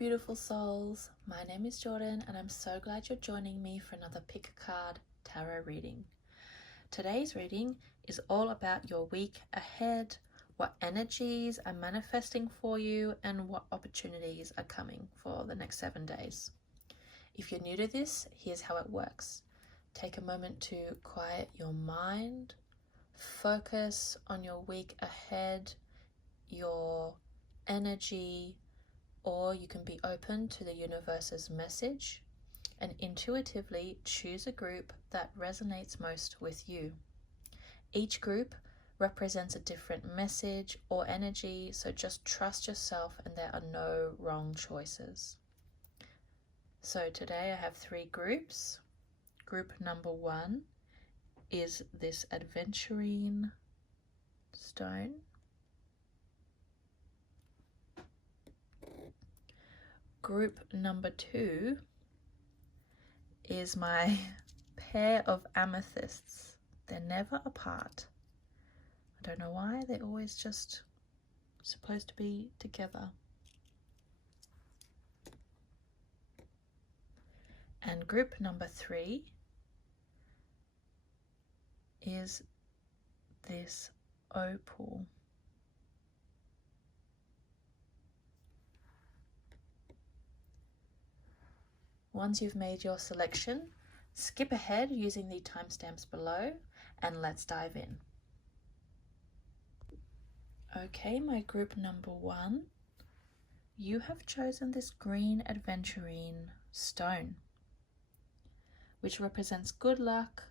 beautiful souls. My name is Jordan and I'm so glad you're joining me for another pick a card tarot reading. Today's reading is all about your week ahead, what energies are manifesting for you and what opportunities are coming for the next 7 days. If you're new to this, here's how it works. Take a moment to quiet your mind, focus on your week ahead, your energy, or you can be open to the universe's message and intuitively choose a group that resonates most with you. Each group represents a different message or energy, so just trust yourself and there are no wrong choices. So today I have 3 groups. Group number 1 is this adventurine stone. Group number 2 is my pair of amethysts. They're never apart. I don't know why, they're always just supposed to be together. And group number 3 is this opal. Once you've made your selection, skip ahead using the timestamps below and let's dive in. Okay, my group number 1, you have chosen this green adventurine stone, which represents good luck,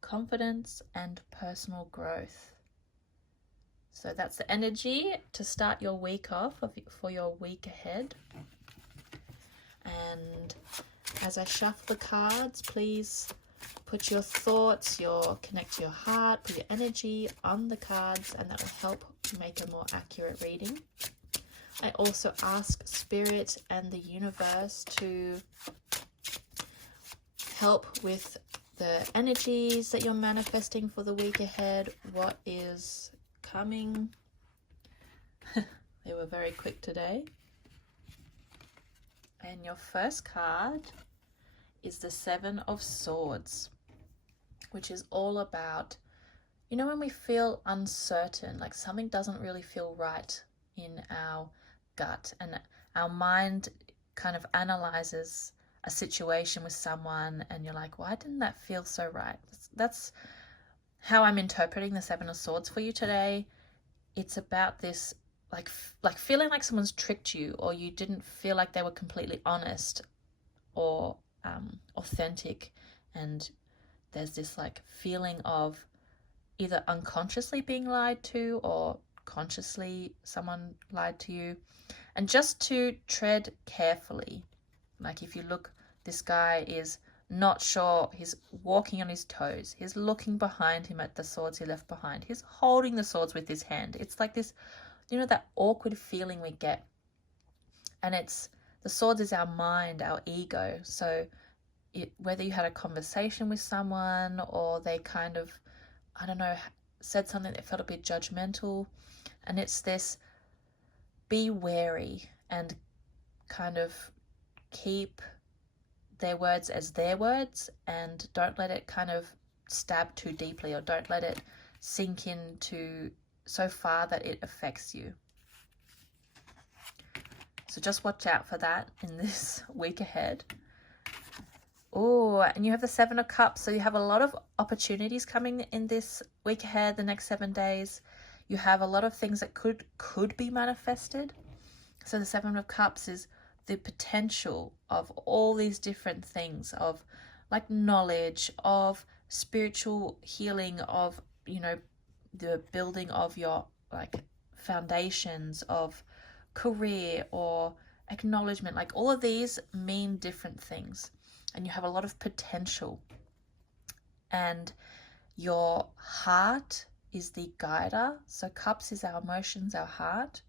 confidence, and personal growth. So that's the energy to start your week off for your week ahead. And as I shuffle the cards, please put your thoughts, connect to your heart, put your energy on the cards, and that will help make a more accurate reading. I also ask Spirit and the universe to help with the energies that you're manifesting for the week ahead. What is coming? They were very quick today. And your first card is the 7 of Swords, which is all about, you know, when we feel uncertain, like something doesn't really feel right in our gut and our mind kind of analyzes a situation with someone and you're like, why didn't that feel so right? That's how I'm interpreting the 7 of Swords for you today. It's about this like feeling like someone's tricked you, or you didn't feel like they were completely honest or authentic, and there's this like feeling of either unconsciously being lied to or consciously someone lied to you. And just to tread carefully, like if you look, this guy is not sure, he's walking on his toes, he's looking behind him at the swords he left behind, he's holding the swords with his hand. It's like this, you know, that awkward feeling we get. And it's, the swords is our mind, our ego. So whether you had a conversation with someone or they kind of, I don't know, said something that felt a bit judgmental, and it's this, be wary and kind of keep their words as their words and don't let it kind of stab too deeply, or don't let it sink into so far that it affects you. So just watch out for that in this week ahead. Oh, and you have the 7 of Cups, so you have a lot of opportunities coming in this week ahead, the next 7 days. You have a lot of things that could be manifested. So the 7 of Cups is the potential of all these different things, of like knowledge, of spiritual healing, of, you know, the building of your like foundations, of career or acknowledgement. Like all of these mean different things, and you have a lot of potential. And your heart is the guider. So Cups is our emotions, our heart.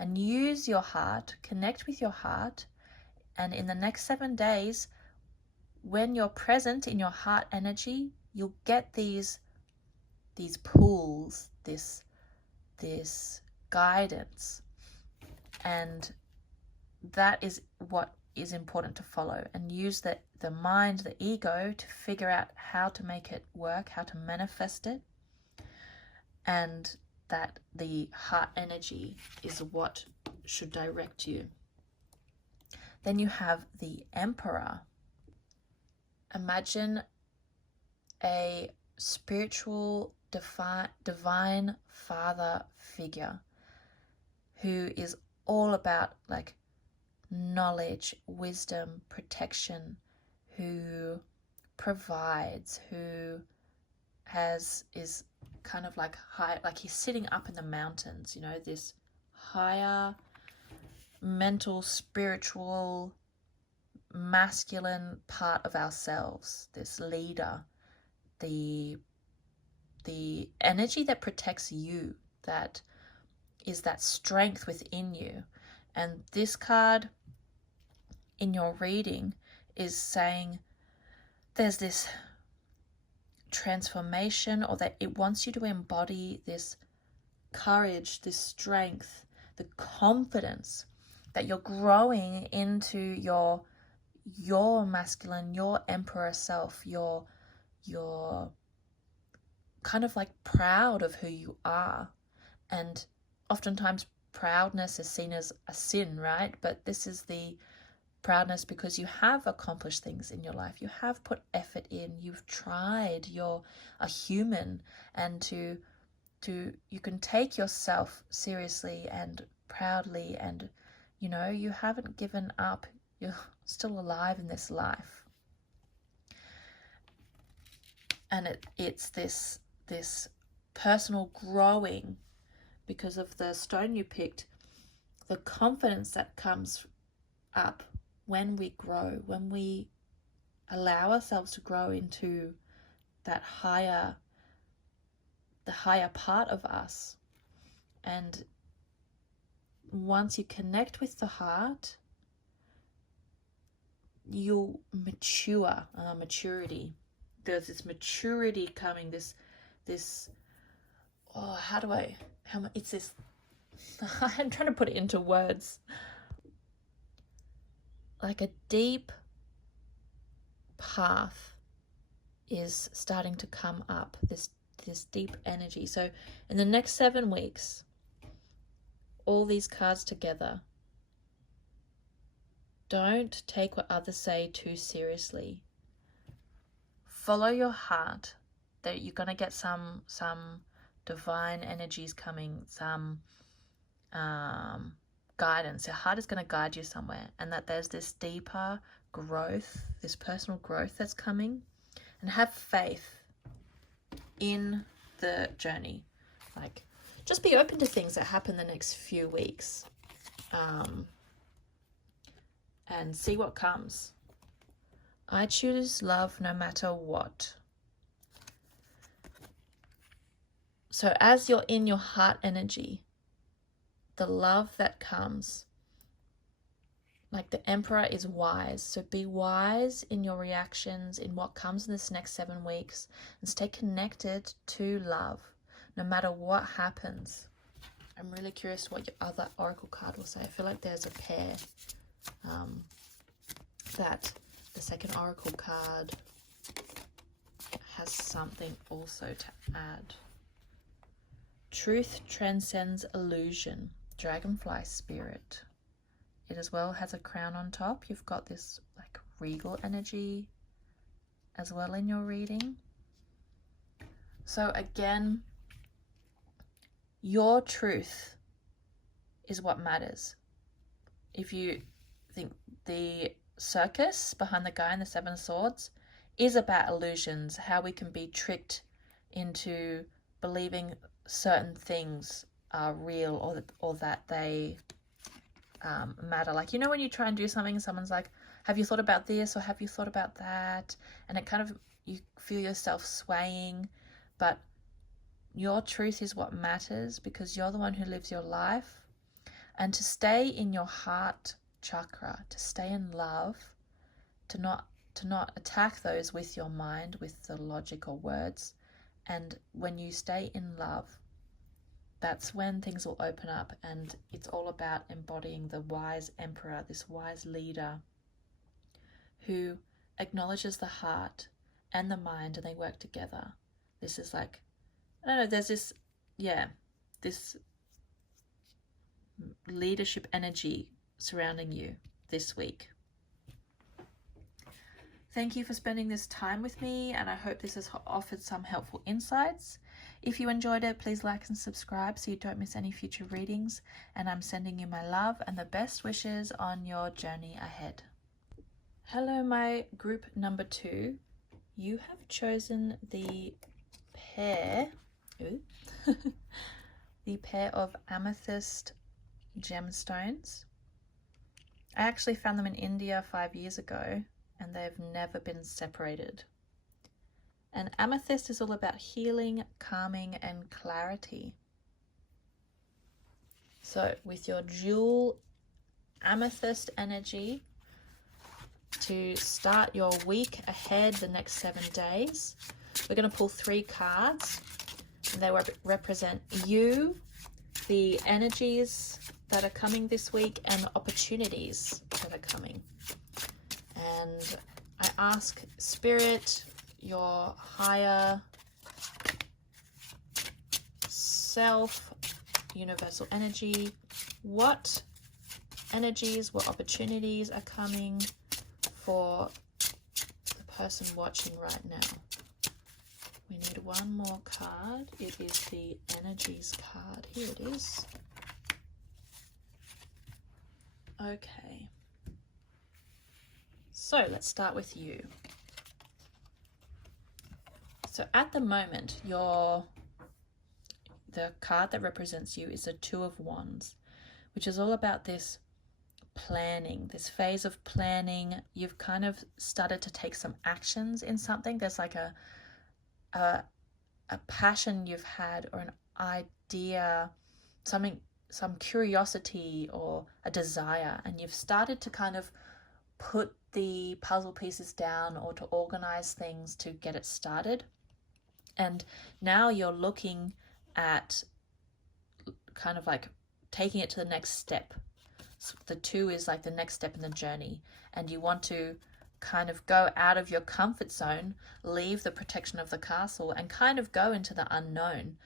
And use your heart, connect with your heart. And in the next 7 days, when you're present in your heart energy, you'll get these pulls, this guidance, and that is what is important to follow, and use the mind, the ego, to figure out how to make it work, how to manifest it, and that the heart energy is what should direct you. Then you have the Emperor. Imagine a spiritual, divine father figure who is all about like knowledge, wisdom, protection, who provides, who is kind of like high, like he's sitting up in the mountains, you know, this higher mental, spiritual, masculine part of ourselves, this leader, the energy that protects you, that is that strength within you. And this card in your reading is saying there's this transformation, or that it wants you to embody this courage, this strength, the confidence that you're growing into your masculine, your emperor self, your kind of like proud of who you are. And oftentimes proudness is seen as a sin, right? But this is the proudness because you have accomplished things in your life. You have put effort in, you've tried, you're a human, and you can take yourself seriously and proudly, and you know, you haven't given up. You're still alive in this life. And it's this personal growing because of the stone you picked, the confidence that comes up when we grow, when we allow ourselves to grow into that the higher part of us. And once you connect with the heart, you'll mature, maturity. There's this maturity coming, it's this, I'm trying to put it into words. Like a deep path is starting to come up, this deep energy. So in the next 7 weeks, all these cards together, don't take what others say too seriously. Follow your heart. That you're going to get some divine energies coming, some guidance. Your heart is going to guide you somewhere, and that there's this deeper growth, this personal growth that's coming. And have faith in the journey. Like, just be open to things that happen the next few weeks, and see what comes. I choose love no matter what. So as you're in your heart energy, the love that comes, like the Emperor is wise. So be wise in your reactions, in what comes in this next 7 weeks, and stay connected to love, no matter what happens. I'm really curious what your other oracle card will say. I feel like there's a pair that the second oracle card has something also to add. Truth transcends illusion. Dragonfly spirit. It as well has a crown on top. You've got this like regal energy as well in your reading. So again, your truth is what matters. If you think the circus behind the guy in the 7 swords is about illusions, how we can be tricked into believing certain things are real, or that they matter. Like, you know, when you try and do something, someone's like, have you thought about this, or have you thought about that? And it kind of, you feel yourself swaying, but your truth is what matters, because you're the one who lives your life. And to stay in your heart chakra, to stay in love, to not attack those with your mind, with the logical words. And when you stay in love, that's when things will open up, and it's all about embodying the wise emperor, this wise leader who acknowledges the heart and the mind, and they work together. This is like, I don't know, there's this, this leadership energy surrounding you this week. Thank you for spending this time with me, and I hope this has offered some helpful insights. If you enjoyed it, please like and subscribe so you don't miss any future readings, and I'm sending you my love and the best wishes on your journey ahead. Hello, my group number 2. You have chosen the pair, the pair of amethyst gemstones. I actually found them in India 5 years ago, and they've never been separated. And amethyst is all about healing, calming, and clarity. So with your dual amethyst energy to start your week ahead, the next 7 days, we're going to pull 3 cards. And they represent you, the energies that are coming this week, and the opportunities that are coming. And I ask Spirit, your higher self, universal energy, what energies, what opportunities are coming for the person watching right now. We need one more card. It is the energies card. Here it is. Okay. So let's start with you. So at the moment, the card that represents you is a 2 of Wands, which is all about this planning, this phase of planning. You've kind of started to take some actions in something. There's like a passion you've had, or an idea, some curiosity or a desire, and you've started to kind of put the puzzle pieces down or to organize things to get it started. And now you're looking at kind of like taking it to the next step. So the 2 is like the next step in the journey, and you want to kind of go out of your comfort zone, leave the protection of the castle, and kind of go into the unknown.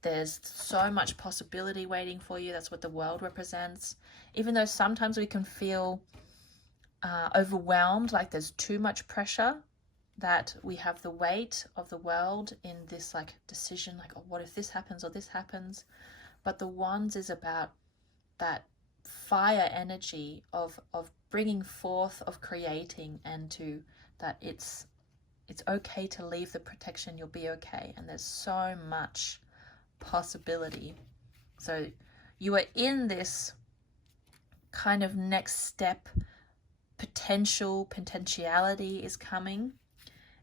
There's so much possibility waiting for you. That's what the world represents. Even though sometimes we can feel overwhelmed, like there's too much pressure, that we have the weight of the world in this like decision, like, oh, what if this happens or this happens? But the Wands is about that fire energy of bringing forth, of creating, and to that it's okay to leave the protection. You'll be okay, and there's so much possibility. So you are in this kind of next step. Potentiality is coming,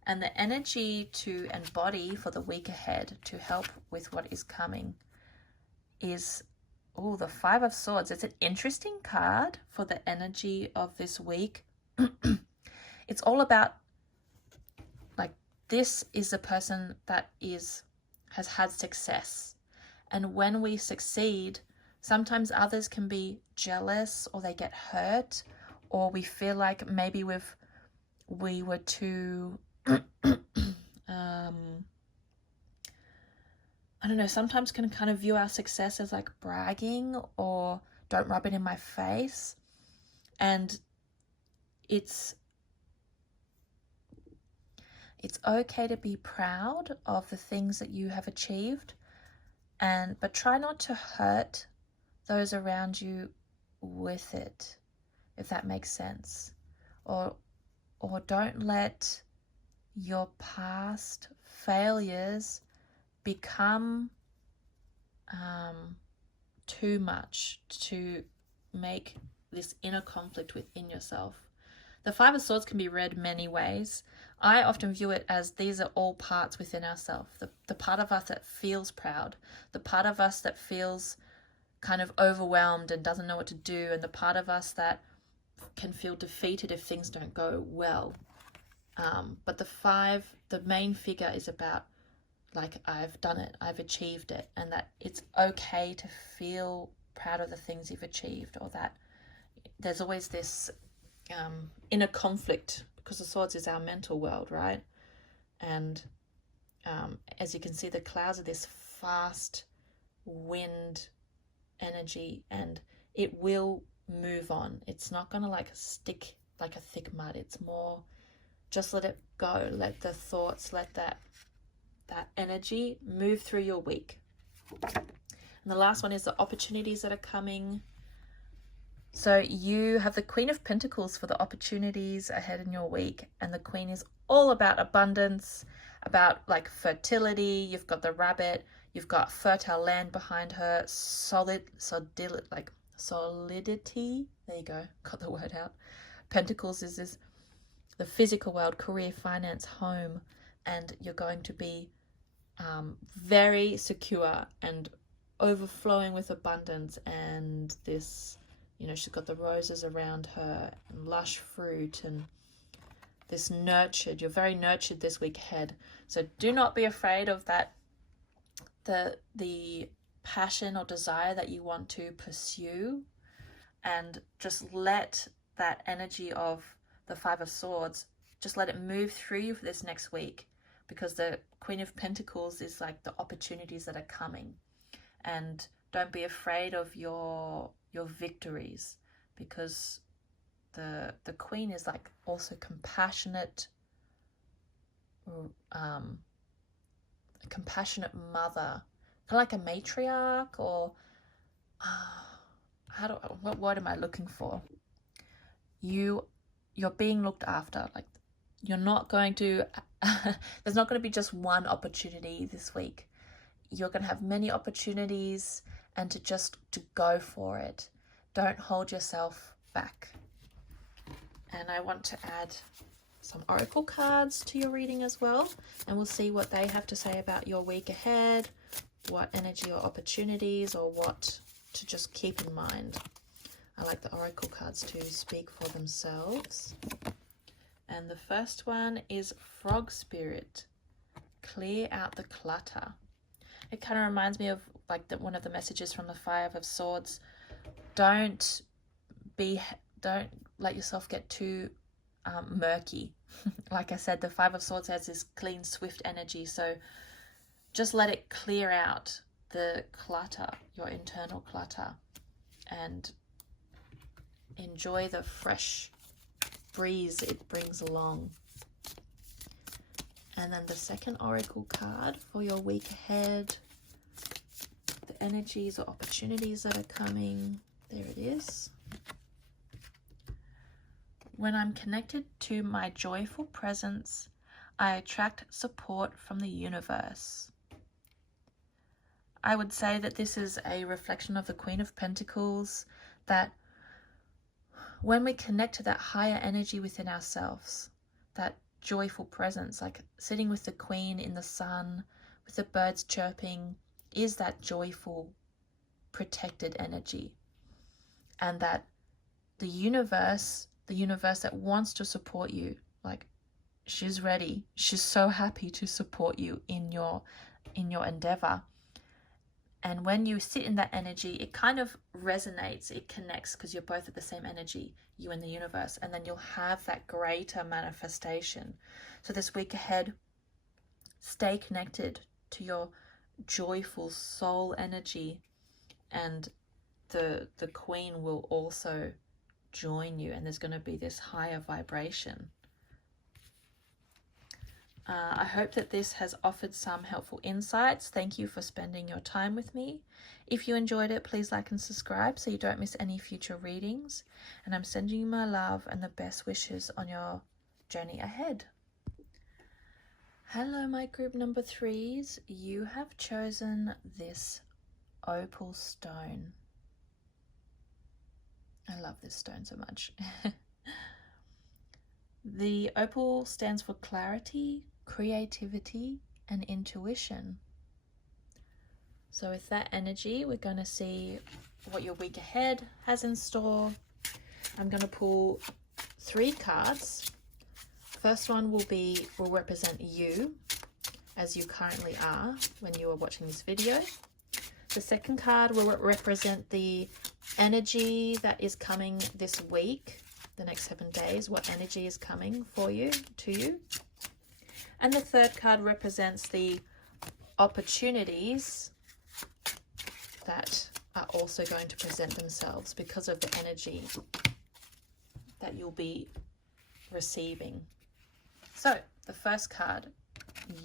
and the energy to embody for the week ahead to help with what is coming is the 5 of Swords. It's an interesting card for the energy of this week. It's all about, like, this is a person that has had success, and when we succeed, sometimes others can be jealous, or they get hurt, or we feel like maybe we were too I don't know, sometimes can kind of view our success as like bragging, or don't rub it in my face. And it's okay to be proud of the things that you have achieved, but try not to hurt those around you with it, if that makes sense. Or don't let your past failures become too much to make this inner conflict within yourself. The 5 of Swords can be read many ways. I often view it as these are all parts within ourselves. The part of us that feels proud, the part of us that feels kind of overwhelmed and doesn't know what to do, and the part of us that can feel defeated if things don't go well. But the 5, the main figure, is about like I've done it, I've achieved it, and that it's okay to feel proud of the things you've achieved, or that there's always this inner conflict, because the Swords is our mental world, right? And as you can see, the clouds are this fast wind energy, and it will move on. It's not going to like stick like a thick mud. It's more just let it go, let the thoughts, let that energy move through your week. And the last one is the opportunities that are coming. So you have the Queen of Pentacles for the opportunities ahead in your week, and the Queen is all about abundance, about like fertility. You've got the rabbit, you've got fertile land behind her, solidity. There you go, got the word out. Pentacles is this the physical world, career, finance, home, and you're going to be very secure and overflowing with abundance. And this, you know, she's got the roses around her and lush fruit and this nurtured. You're very nurtured this week ahead. So do not be afraid of that, the passion or desire that you want to pursue, and just let that energy of the Five of Swords, just let it move through you for this next week, because the Queen of Pentacles is like the opportunities that are coming. And don't be afraid of your victories, because the Queen is like also compassionate, a compassionate mother, kind of like a matriarch, or what word am I looking for? You're being looked after. Like you're not going to there's not going to be just one opportunity this week. You're going to have many opportunities, and to go for it. Don't hold yourself back. And I want to add some oracle cards to your reading as well, and we'll see what they have to say about your week ahead, what energy or opportunities, or what to just keep in mind. I like the oracle cards to speak for themselves. And the first one is Frog Spirit. Clear out the clutter. It kind of reminds me of like one of the messages from the Five of Swords. Don't let yourself get too murky. Like I said, the Five of Swords has this clean, swift energy. So just let it clear out the clutter, your internal clutter, and enjoy the fresh breeze it brings along. And then the second oracle card for your week ahead, the energies or opportunities that are coming. There it is. When I'm connected to my joyful presence, I attract support from the universe. I would say that this is a reflection of the Queen of Pentacles, that when we connect to that higher energy within ourselves, that joyful presence, like sitting with the Queen in the sun, with the birds chirping, is that joyful, protected energy. And that the universe that wants to support you, like she's ready, she's so happy to support you in your endeavor. And when you sit in that energy, it kind of resonates, it connects, because you're both at the same energy, you and the universe, and then you'll have that greater manifestation. So this week ahead, stay connected to your joyful soul energy, and the Queen will also join you, and there's going to be this higher vibration. I hope that this has offered some helpful insights. Thank you for spending your time with me. If you enjoyed it, please like and subscribe so you don't miss any future readings. And I'm sending you my love and the best wishes on your journey ahead. Hello, my group number 3s. You have chosen this opal stone. I love this stone so much. The opal stands for clarity, creativity, and intuition. So with that energy, we're going to see what your week ahead has in store. I'm going to pull 3 cards. First one will represent you. as you currently are when you are watching this video. The second card will represent the energy that is coming this week, the next 7 days, what energy is coming for you, to you. And the third card represents the opportunities that are also going to present themselves because of the energy that you'll be receiving. So the first card,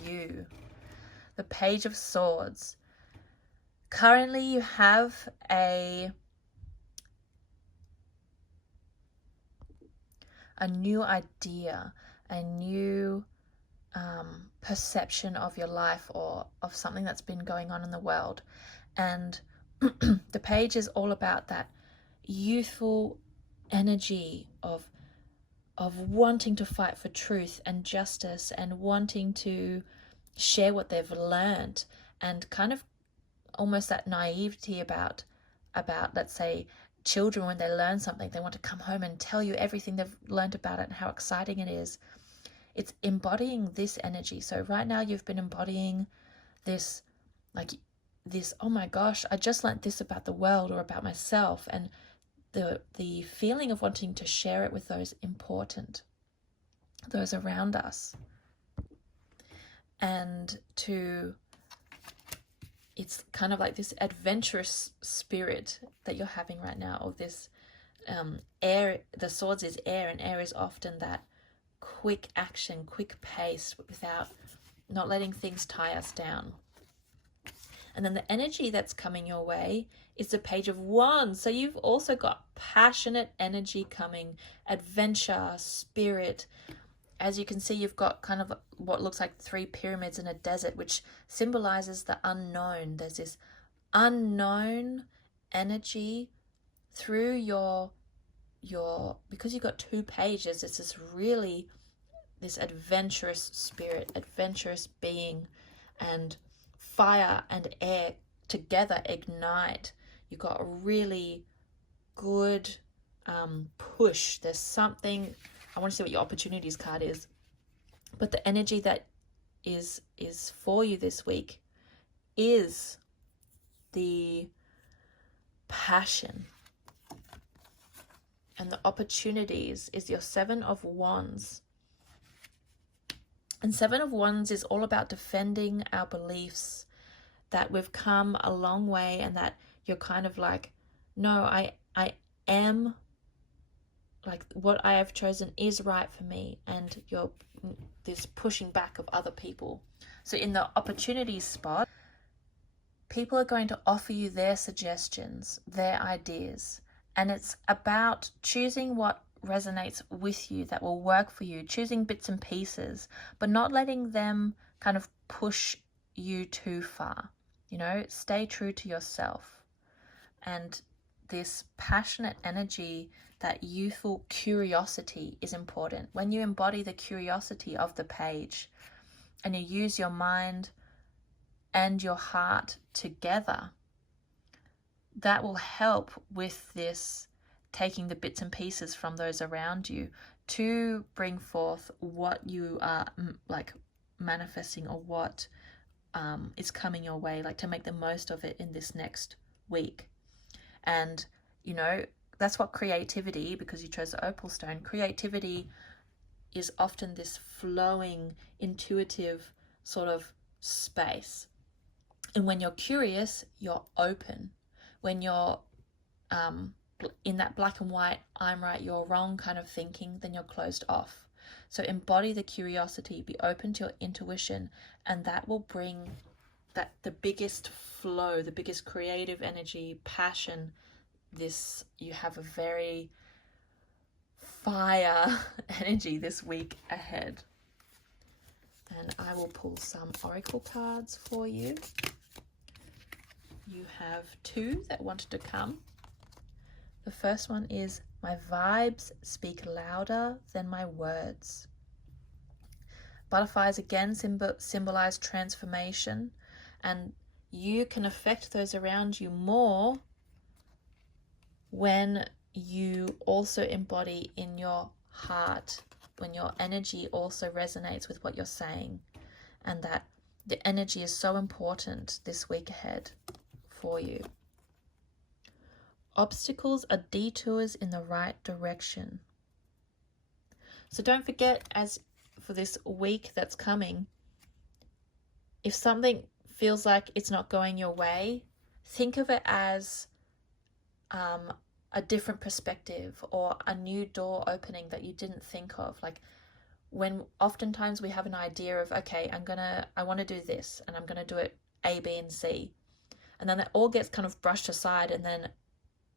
you, the Page of Swords. Currently you have a new idea, a new perception of your life or of something that's been going on in the world. And the page is all about that youthful energy of wanting to fight for truth and justice and wanting to share what they've learned, and kind of almost that naivety about let's say children, when they learn something, they want to come home and tell you everything they've learned about it and how exciting it is. It's embodying this energy. So right now you've been embodying this, like this, oh my gosh, I just learned this about the world or about myself, and the feeling of wanting to share it with those important, those around us. And it's kind of like this adventurous spirit that you're having right now, or this air. The swords is air, and air is often that quick action, quick pace, without not letting things tie us down. And then the energy that's coming your way is the Page of Wands. So you've also got passionate energy coming, adventure, spirit. As you can see, you've got kind of what looks like 3 pyramids in a desert, which symbolizes the unknown. There's this unknown energy through your because you've got 2 pages, it's this adventurous spirit, adventurous being, and fire and air together ignite. You've got a really good push. There's something, I want to see what your opportunities card is, but the energy that is for you this week is the passion. And the opportunities is your 7 of Wands. And 7 of Wands is all about defending our beliefs, that we've come a long way, and that you're kind of like, no, I am, like, what I have chosen is right for me, and you're this pushing back of other people. So in the opportunities spot, people are going to offer you their suggestions, their ideas, and it's about choosing what resonates with you, that will work for you, choosing bits and pieces, but not letting them kind of push you too far. You know, stay true to yourself. And this passionate energy, that youthful curiosity is important. When you embody the curiosity of the page and you use your mind and your heart together, that will help with this, taking the bits and pieces from those around you to bring forth what you are like manifesting, or what is coming your way, like to make the most of it in this next week. And you know, that's what creativity, because you chose the opal stone, creativity is often this flowing, intuitive sort of space. And when you're curious, you're open. When you're in that black and white, I'm right, you're wrong kind of thinking, then you're closed off. So embody the curiosity, be open to your intuition, and that will bring that the biggest flow, the biggest creative energy, passion. This, you have a very fire energy this week ahead. And I will pull some oracle cards for you. You have 2 that wanted to come. The first one is, my vibes speak louder than my words. Butterflies again symbolize transformation, and you can affect those around you more when you also embody in your heart, when your energy also resonates with what you're saying, and that The energy is so important this week ahead for you. Obstacles are detours in the right direction. So don't forget, as for this week that's coming, if something feels like it's not going your way, think of it as a different perspective or a new door opening that you didn't think of. Like, when oftentimes we have an idea of, okay, I want to do this and I'm going to do it A, B, and C. And then that all gets kind of brushed aside, and then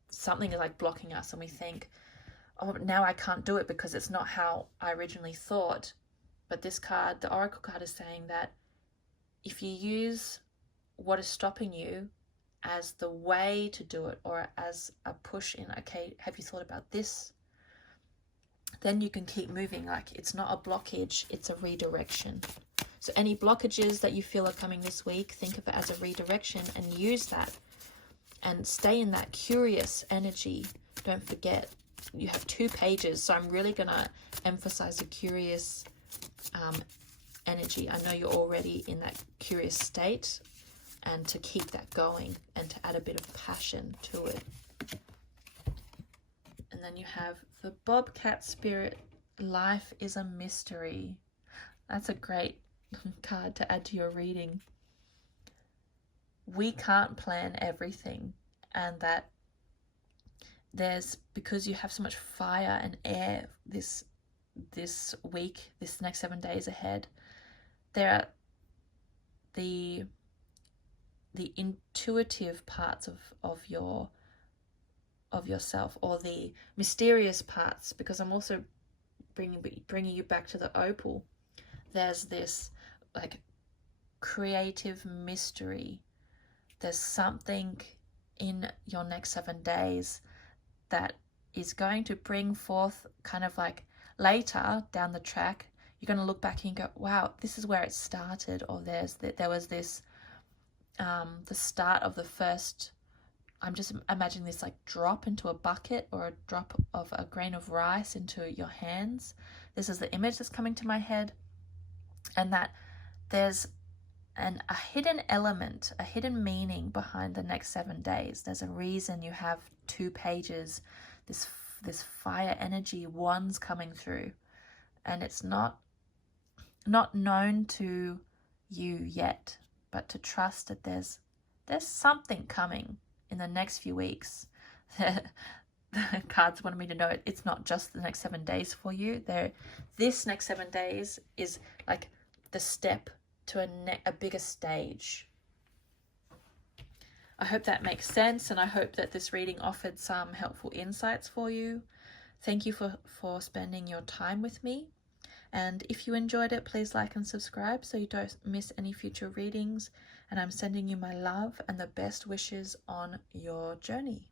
something is like blocking us and we think, oh, now I can't do it because it's not how I originally thought. But this card, the Oracle card, is saying that if you use what is stopping you as the way to do it, or as a push in, okay, have you thought about this? Then you can keep moving. Like, it's not a blockage, it's a redirection. So any blockages that you feel are coming this week, think of it as a redirection and use that and stay in that curious energy. Don't forget, you have 2 pages, so I'm really going to emphasize the curious energy. I know you're already in that curious state, and to keep that going and to add a bit of passion to it. And then you have the Bobcat Spirit, life is a mystery. That's a great card to add to your reading. We can't plan everything, and that because you have so much fire and air this week, this next 7 days ahead, there are the intuitive parts of yourself, or the mysterious parts, because I'm also bringing you back to the opal. There's this like creative mystery. There's something in your next 7 days that is going to bring forth, kind of like later down the track, you're going to look back and go, wow, this is where it started. Or there was this the start of the first, I'm just imagining this like drop into a bucket, or a drop of a grain of rice into your hands. This is the image that's coming to my head. And that there's a hidden element, a hidden meaning behind the next 7 days. There's a reason you have 2 pages, this fire energy, wands coming through, and it's not known to you yet, but to trust that there's something coming in the next few weeks. The cards wanted me to know it's not just the next 7 days for you. This next 7 days is like the step to a bigger stage. I hope that makes sense, and I hope that this reading offered some helpful insights for you. Thank you for spending your time with me. And if you enjoyed it, please like and subscribe so you don't miss any future readings. And I'm sending you my love and the best wishes on your journey.